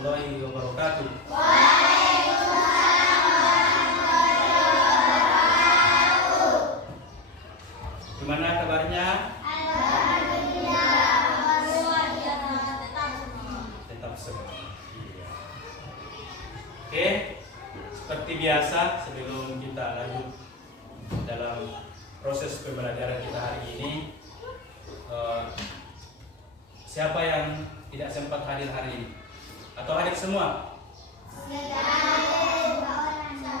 warahmatullahi wabarakatuh. Gimana kabarnya? Tetap semangat. Oke, seperti biasa sebelum kita lanjut dalam proses pembelajaran kita hari ini, siapa yang tidak sempat hadir hari ini? Atau hadir semua?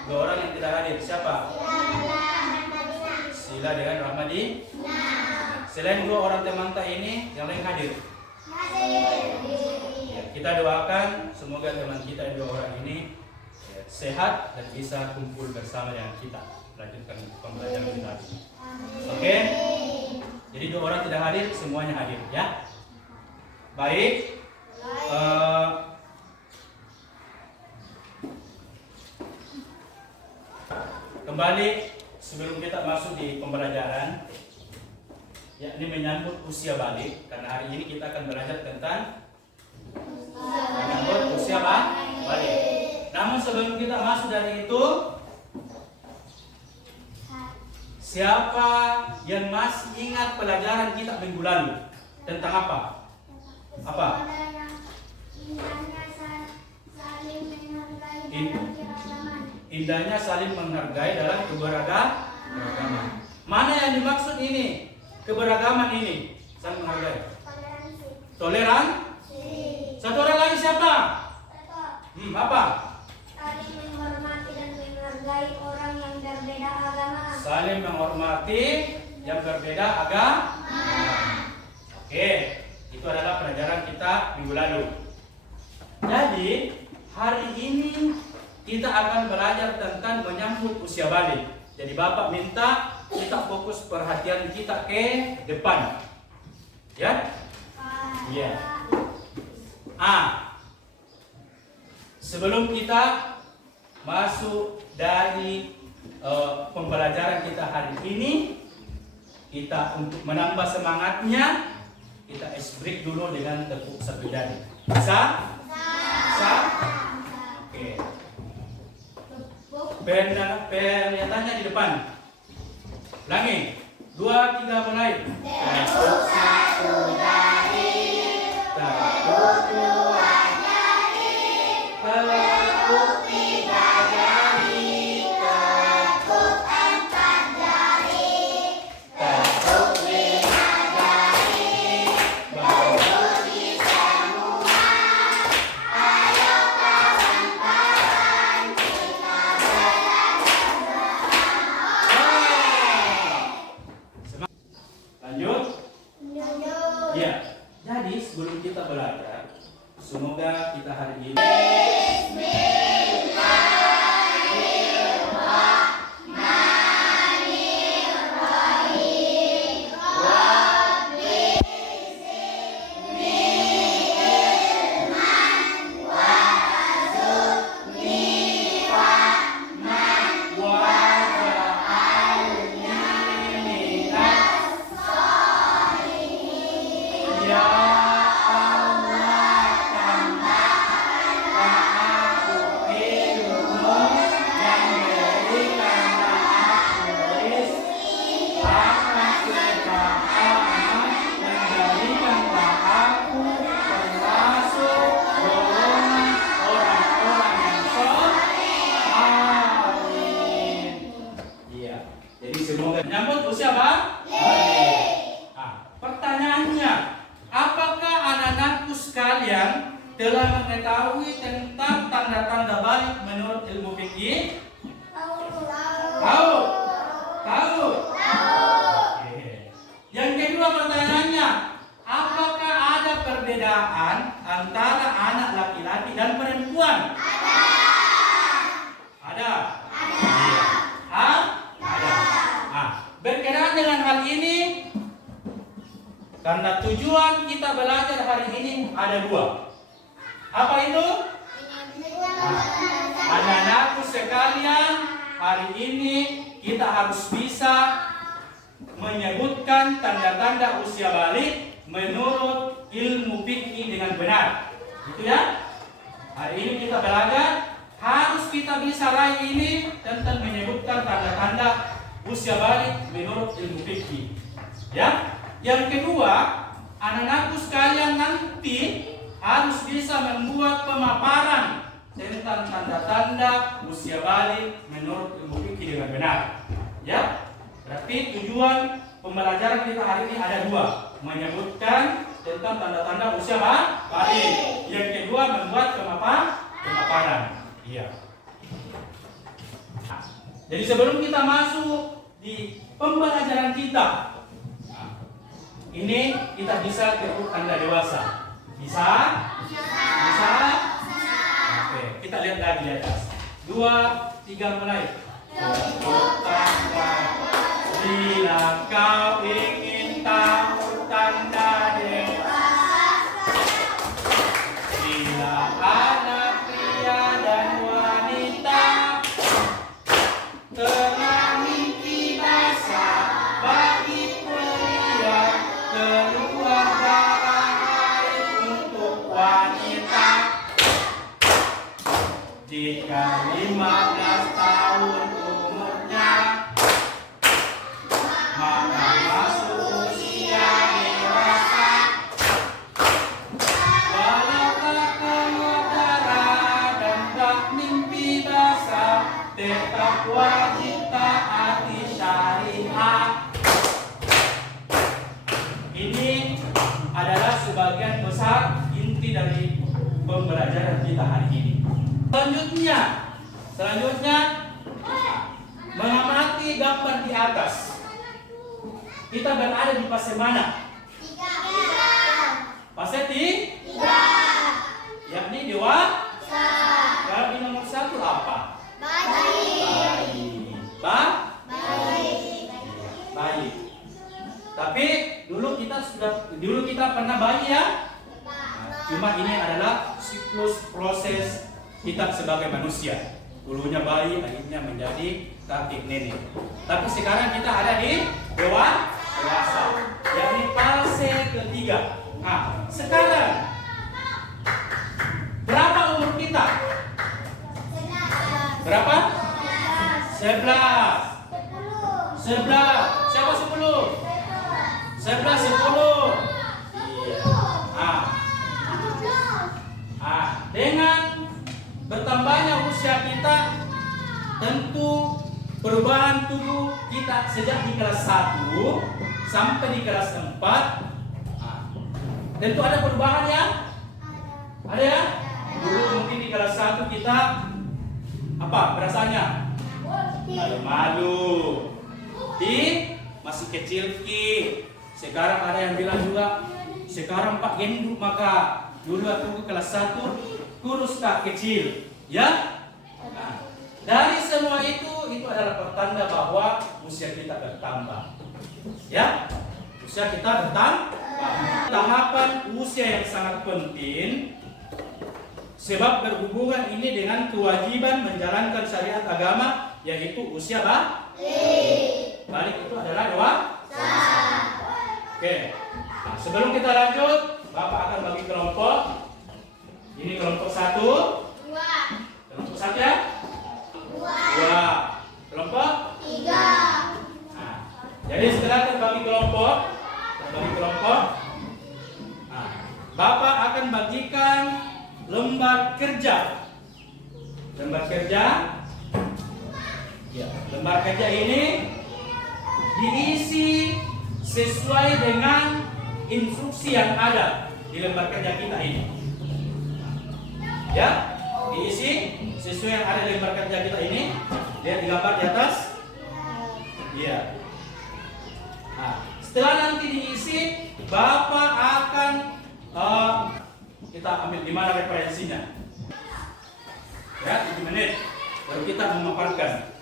Dua orang yang tidak hadir, siapa? Sila dengan Rahmadi. Selain dua orang teman ini, yang lain hadir? Ya, kita doakan semoga teman kita dua orang ini sehat dan bisa kumpul bersama dengan kita melanjutkan pembelajaran kita hari ini. Oke? Jadi dua orang tidak hadir, semuanya hadir ya. Baik. Kembali sebelum kita masuk di pembelajaran, yakni menyambut usia balik, karena hari ini kita akan belajar tentang menyambut usia balik. Namun sebelum kita masuk dari itu, siapa yang masih ingat pelajaran kita minggu lalu tentang apa? Apa? Indahnya saling menghargai dalam keberagaman. Mana yang dimaksud ini? Keberagaman ini saling menghargai. Toleransi. Satu orang lagi siapa? Apa? Saling menghormati dan menghargai orang yang berbeda agama. Saling menghormati yang berbeda agama. Oke, itu adalah pelajaran kita minggu lalu. Jadi hari ini kita akan belajar tentang menyambut usia balik. Jadi Bapak minta kita fokus perhatian kita ke depan. Ya? Iya. Sebelum kita masuk dari pembelajaran kita hari ini, kita untuk menambah semangatnya, kita ice break dulu dengan tepuk satu jari. Bisa? Bisa? Oke. Pernyataannya di depan. Ulangi. 2, 3 mulai. Tepuk satu jari, tepuk dua jari, tepuk tiga jari, tepuk empat jari, tepuk lima jari, baru bisa semua. Ayo kawan-kawan, kita belajar bersama. Lanjut. Lanjut. Ya. Jadi sebelum kita belajar, semoga kita hari ini menyambut usia balik. Pertanyaannya, apakah anak-anakku sekalian telah mengetahui tentang tanda-tanda balik menurut ilmu fikih? Tahu? Oke. Yang kedua pertanyaannya, apakah ada perbedaan antara anak laki-laki dan perempuan? Ada. Berkenaan dengan hal ini, karena tujuan kita belajar hari ini ada dua. Apa itu? Anak-anakku sekalian, hari ini kita harus bisa menyebutkan tanda-tanda usia balik menurut ilmu fikih dengan benar. Gitu ya? Hari ini kita belajar harus kita bisa raih ini tentang menyebutkan tanda-tanda usia balik menurut ilmu fikih. Ya. Yang kedua, anak-anakku sekalian nanti harus bisa membuat pemaparan tentang tanda-tanda usia balik menurut ilmu fikih dengan benar. Ya. Berarti tujuan pembelajaran kita hari ini ada dua, menyebutkan tentang tanda-tanda usia balik. Yang kedua, membuat pemaparan. Iya. Jadi sebelum kita masuk di pembelajaran kita, ini kita bisa tiru tanda dewasa. Bisa? Bisa? Oke, kita lihat lagi di atas. 2, 3 mulai. Tanda. Bila kau ingin tahu tanda dewasa, bila anak pria dan wanita tengah mimpi basah, bagi pria keluar darah air untuk wanita. Jika 15 tahun umurnya, maka masuk usia dewasa. Walau tak keluar darah dan tak mimpi basah, tetap wajib taati syariat. Ini adalah sebagian besar inti dari pembelajaran kita hari ini. Selanjutnya mengamati gambar di atas. Kita berada di fase mana? 3. Fase 3. Yakni dewasa. Kalau di nomor 1 apa? Bayi. Tapi dulu kita pernah bayi ya? Cuma ini adalah siklus proses kita sebagai manusia. Dulunya bayi, akhirnya menjadi kakek nenek. Tapi sekarang kita ada di dewasa, yakni fase ketiga. Nah, sekarang berapa umur kita? Berapa? 11. Siapa 10? 10. Iya. Dengan bertambahnya usia kita, tentu perubahan tubuh kita sejak di kelas 1 sampai di kelas 4, tentu ada perubahan ya? Ada ya? Dulu mungkin di kelas 1 kita apa perasaannya? Malu. Masih kecil ki. Sekarang ada yang bilang juga, sekarang Pak gendut maka dulu aku kelas 1 kurus tak kecil. Ya? Nah, dari semua itu adalah pertanda bahwa usia kita bertambah. Ya? Usia kita bertambah. Tahapan usia yang sangat penting, sebab berhubungan ini dengan kewajiban menjalankan syariat agama, yaitu usia balik itu adalah dewasa. Oke. Nah, sebelum kita lanjut, Bapak akan bagi kelompok. Ini kelompok 1. Kelompok 1 ya? 2. Kelompok 3. Nah, jadi setelah terbagi kelompok, nah, Bapak akan bagikan lembar kerja. Ya, lembar kerja ini diisi sesuai dengan instruksi yang ada di lembar kerja kita ini. Ya, diisi sesuai yang ada di lembar kerja kita ini. Lihat di gambar di atas. Iya. Nah, setelah nanti diisi, Bapak akan kita ambil di mana referensinya. Ya, 7 menit baru kita memaparkan.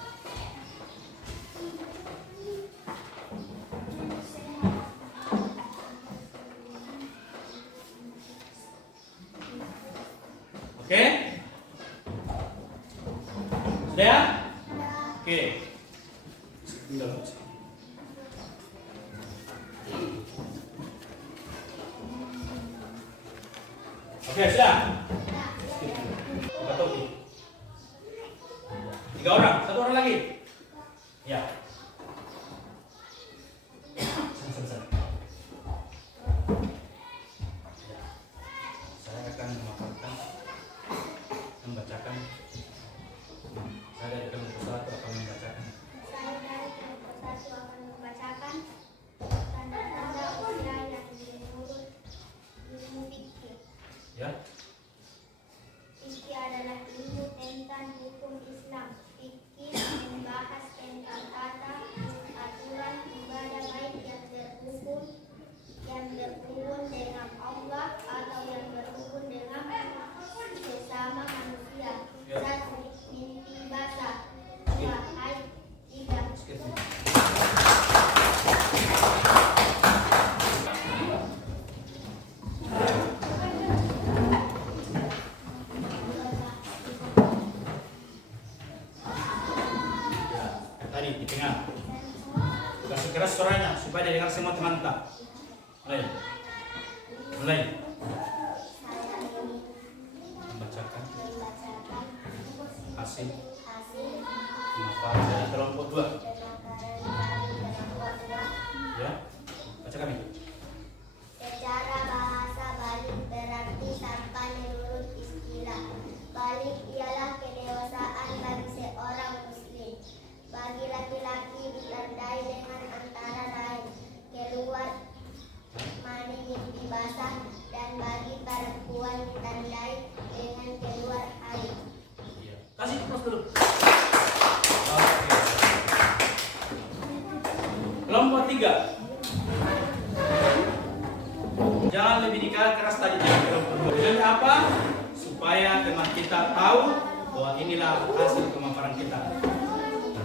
Oke? Sudah ya? Oke. Oke, sudah. akan memaparkan, membacakan. Saya dari kelompok 1 akan membacakan. Saya dari kelompok 1 akan membacakan tanda-tanda usia yang menurut ilmu fikih. Ya. Fikih adalah ilmu tentang hukum Islam. Fikih membahas tentang tata aturan ibadah baik yang berhubung dengan Allah atau yang berhubung dengan sesama manusia. Ya. 1. Mimpi basah. 2. Haid. 3. Tadi di tengah. Kasih keras suaranya supaya didengar semua teman-teman. Mulai. Membacakan hasil pemaparan dari kelompok 2. Ya, baca kami. Secara bahasa balik berarti tanpa menurut istilah. Balik ialah kedewasaan bagi seorang muslim. Bagi laki-laki ditandai dengan antara lain keluar mani mimpi basah, dan bagi perempuan ditandai dengan keluar haid. Iya. Kasih terus dulu. Oke. Kelompok 3. Jangan lebih keras tadi dari kelompok 2. Tujuannya apa? Supaya teman kita tahu bahwa inilah hasil pemaparan kita.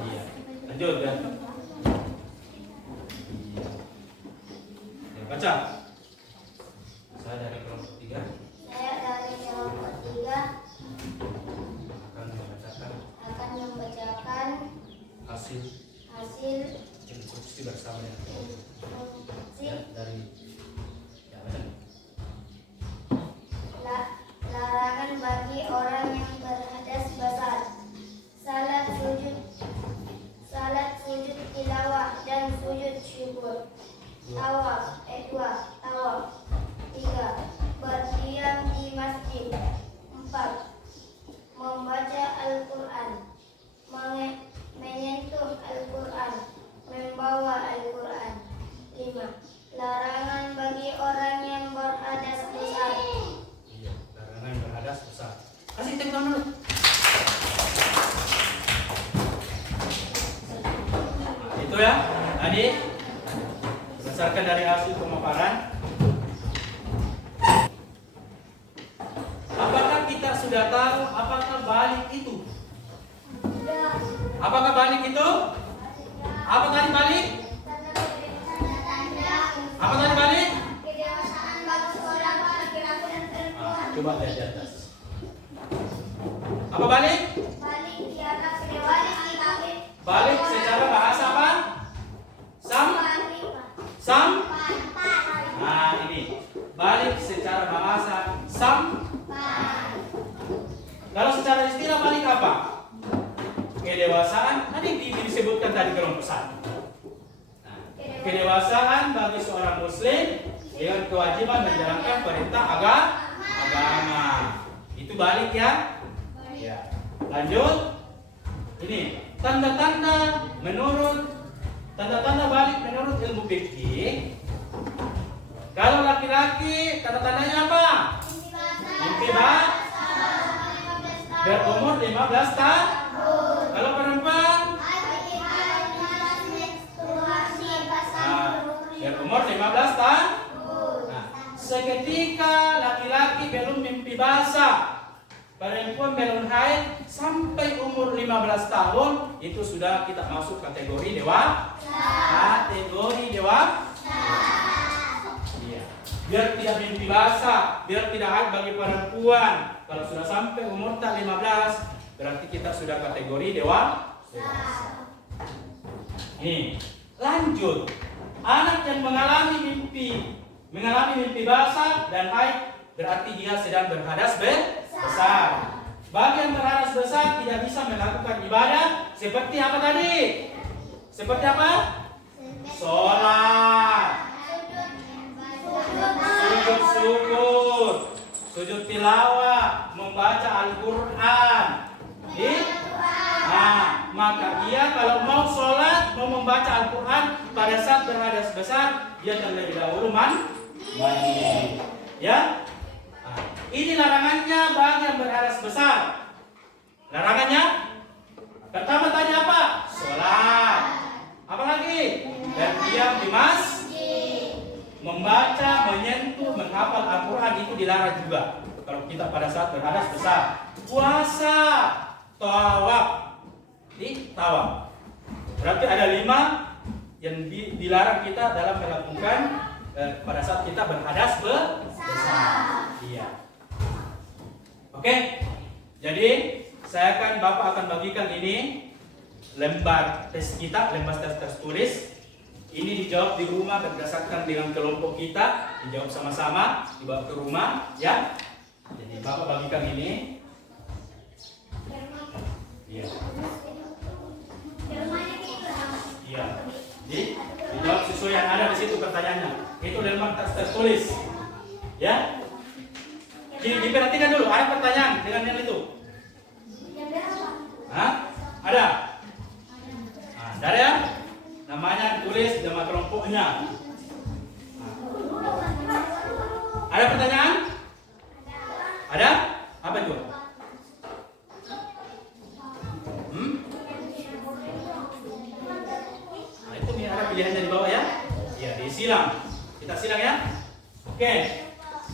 Iya. Lanjut ya. Ya, baca. Saya dari kelompok 3 Saya dari kelompok 3 akan membacakan hasil instruksi bersama dengan instruksi ya, dari ya, baca. Larangan bagi orang yang berhadas besar. Salat sujud tilawah dan sujud syukur. Tawaf. 2. Tawaf. 3. Berdiam di masjid. 4. Membaca Al-Quran. Menyentuh Al-Quran. Membawa Al-Quran. 5. Larangan bagi orang yang berhadas besar. Iya, larangan berhadas besar. Kasih tepuk tangan dulu. Itu ya, tadi berdasarkan dari hasil pemaparan. Apakah kita sudah tahu apakah balik itu? Apakah balik itu? Apa tadi balik? Apa tadi balik? Kedewasaan bagi seorang laki-laki dan perempuan. Coba lihat di atas. Apa balik? Balik ialah kedewasaan. Balik secara bahasa apa? Sam? Nah ini balik secara bahasa sampai. Kalau secara istilah balik apa? Kedewasaan. Tadi disebutkan tadi kelompok 1. Nah, kedewasaan bagi seorang muslim dengan kewajiban menjalankan perintah agama. Itu balik ya? Ya. Lanjut. Ini tanda-tanda balik menurut ilmu fikih. Kalau laki-laki tanda-tandanya apa? Mimpi basah. Berumur 15 tahun. Kalau perempuan? Berumur 15 tahun. Nah, seketika laki-laki belum mimpi basah, perempuan belum haid sampai umur 15 tahun, itu sudah kita masuk kategori dewasa. Iya. Biar tidak mimpi basah, biar tidak haid bagi perempuan. Kalau sudah sampai umur tak 15, berarti kita sudah kategori dewasa. Nih, lanjut. Anak yang mengalami mimpi basah dan haid, berarti dia sedang berhadas besar. Bagi yang berhadas besar tidak bisa melakukan ibadah seperti apa tadi? Seperti apa? Sholat, sujud Sujud tilawah, membaca Al-Quran. Maka dia kalau mau sholat, mau membaca Al-Quran pada saat berhadas besar, dia terlebih dahulu mandi. Ya, ini larangannya bagi yang berhadas besar. Larangannya pertama tadi apa? Sholat. Apalagi? Berdiam di masjid. Membaca, menyentuh, menghafal Al-Quran itu dilarang juga. Kalau kita pada saat berhadas besar. Puasa, tawaf. Tawaf. Berarti ada 5 yang dilarang kita dalam melakukan pada saat kita berhadas besar. Iya. Oke. Jadi Bapak akan bagikan ini lembar tes kita, lembar tes tertulis. Ini dijawab di rumah berdasarkan dengan kelompok kita, dijawab sama-sama, dibawa ke rumah, ya. Jadi Bapak bagikan ini. Iya. Iya. Jadi dijawab sesuai yang ada di situ pertanyaannya. Itu lembar tes tertulis. Ya. Diperhatikan dulu, ada pertanyaan dengan yang itu. Ada? Ada ya? Namanya tulis nama kelompoknya. Ada pertanyaan? Ada? Apa itu? Itu ada pilihannya di bawah ya? Iya, disilang. Kita silang ya? Oke.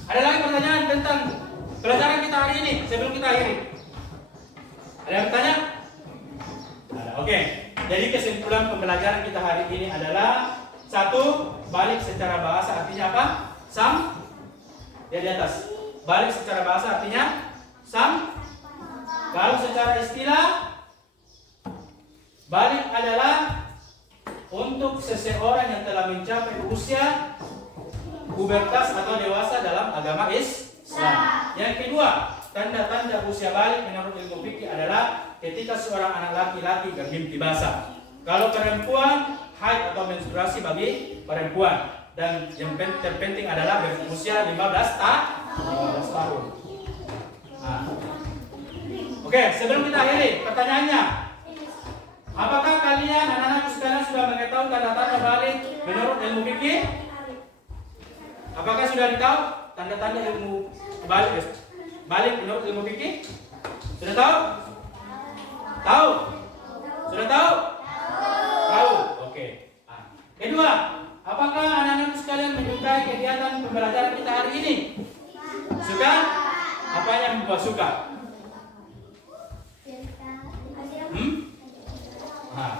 Ada lagi pertanyaan tentang pelajaran kita hari ini sebelum kita akhiri? Ada yang bertanya? Ada. Oke. Jadi kesimpulan pembelajaran kita hari ini adalah 1. Balik secara bahasa artinya apa? Dia di atas. Balik secara bahasa artinya Kalau secara istilah, balik adalah untuk seseorang yang telah mencapai usia pubertas atau dewasa dalam agama Islam. Yang kedua, tanda-tanda usia balik menurut ilmu fikih adalah ketika seorang anak laki-laki bermimpi basah. Kalau perempuan, haid atau menstruasi bagi perempuan. Dan yang terpenting adalah berusia 15 tahun. Oke, sebelum kita akhiri, pertanyaannya, apakah kalian anak-anak sekalian sudah mengetahui tanda-tanda balik menurut ilmu fikih? Apakah sudah tahu tanda-tanda ilmu balik menurut ilmu fikih? Sudah tahu? Tahu? Sudah tahu? Tahu. Oke. Kedua, apakah anak-anak sekalian menyukai kegiatan pembelajaran kita hari ini? Suka? Apa yang membuat suka?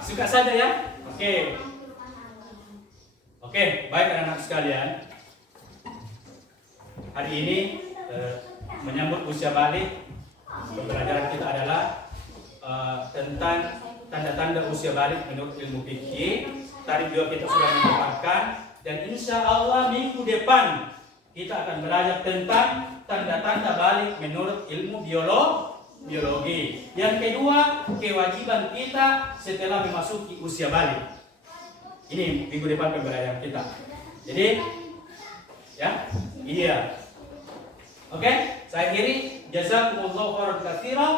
Suka saja ya? Oke. Oke, baik anak-anak sekalian. Hari ini menyambut usia balik, pembelajaran kita adalah tentang tanda-tanda usia balik menurut ilmu fikih. Tadi juga kita sudah mendapatkan, dan insya Allah minggu depan kita akan belajar tentang tanda-tanda balik menurut ilmu biologi. Yang kedua, kewajiban kita setelah memasuki usia balik. Ini minggu depan pembelajaran kita. Jadi, ya, iya. Oke, saya akhiri. Jazakumullahu khairan katsiran.